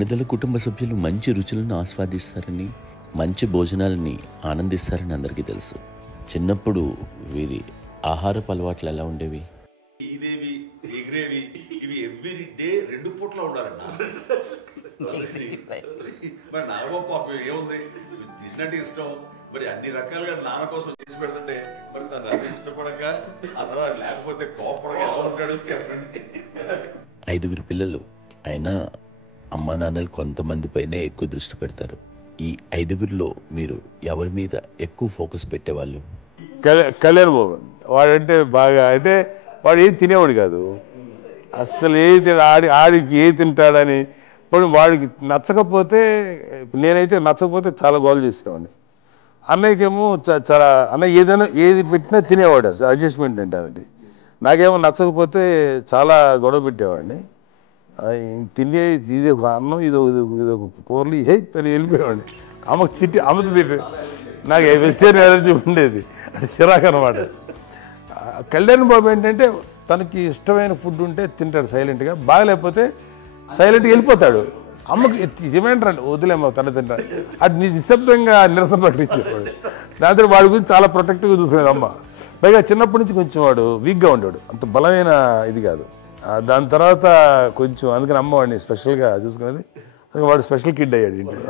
నిధుల కుటుంబ సభ్యులు మంచి రుచులను ఆస్వాదిస్తారని, మంచి భోజనాలని ఆనందిస్తారని అందరికీ తెలుసు. చిన్నప్పుడు వీరి ఆహారపు అలవాట్లు ఎలా ఉండేవి? ఇదేవి ఎగిరేవి ఇవి ఎవ్రీ డే 2 పూట్ల ఉండాలంట. మరి నాన్న పాపం ఏముంది తిన్నట్టు ఇష్టం, మరి అన్ని రకాలుగా నాన్న కోసం చేసి పెడుతుంటే మరి తను అది ఇష్టపడక అలా లేకపోతే కోపడగా ఎలా ఉంటాడు చెప్పండి. 5 పిల్లలు అయినా అమ్మా నాన్నలు కొంతమంది పైనే ఎక్కువ దృష్టి పెడతారు. ఈ 5లో మీరు ఎవరి మీద ఎక్కువ ఫోకస్ పెట్టేవాళ్ళు? కళ్యాణ్ బాబు వాడంటే బాగా, అంటే వాడు ఏది తినేవాడు కాదు అసలు. ఏది ఆడికి ఏది తింటాడని ఇప్పుడు వాడికి నచ్చకపోతే, నేనైతే నచ్చకపోతే చాలా గోల్ చేసేవాడిని. అన్నయ్యకేమో చాలా అన్నయ్య ఏదైనా ఏది పెట్టినా తినేవాడు, అసలు అడ్జస్ట్మెంట్ అంటే అది. నాకేమో నచ్చకపోతే చాలా గొడవ పెట్టేవాడిని. తినే ఇది ఒక అన్నం, ఇదొక కూరలు అని వెళ్ళిపోయేవాడిని. అమ్మకు చిట్టి అమ్మతో తిట్టి నాకు వెజిటేరియన్ ఎలర్జీ ఉండేది, అంటే చిరాకు అనమాట. కళ్యాణ్ బాబు ఏంటంటే తనకి ఇష్టమైన ఫుడ్ ఉంటే తింటాడు సైలెంట్గా, బాగలేకపోతే సైలెంట్గా వెళ్ళిపోతాడు. అమ్మకి ఏమంటారంటే వదిలేమో తన తింటాడు, అటు నిశ్శబ్దంగా నిరసన ప్రకటించేవాడు. దాంతో వాడి గురించి చాలా ప్రొటెక్టివ్గా చూసుకునేది అమ్మ. పైగా చిన్నప్పటి నుంచి కొంచెం వాడు వీక్గా ఉండేవాడు, అంత బలమైన ఇది కాదు. దాని తర్వాత కొంచెం అందుకని అమ్మ వాడిని స్పెషల్గా చూసుకునేది. వాడు స్పెషల్ కిడ్ అయ్యాడు ఇంట్లో.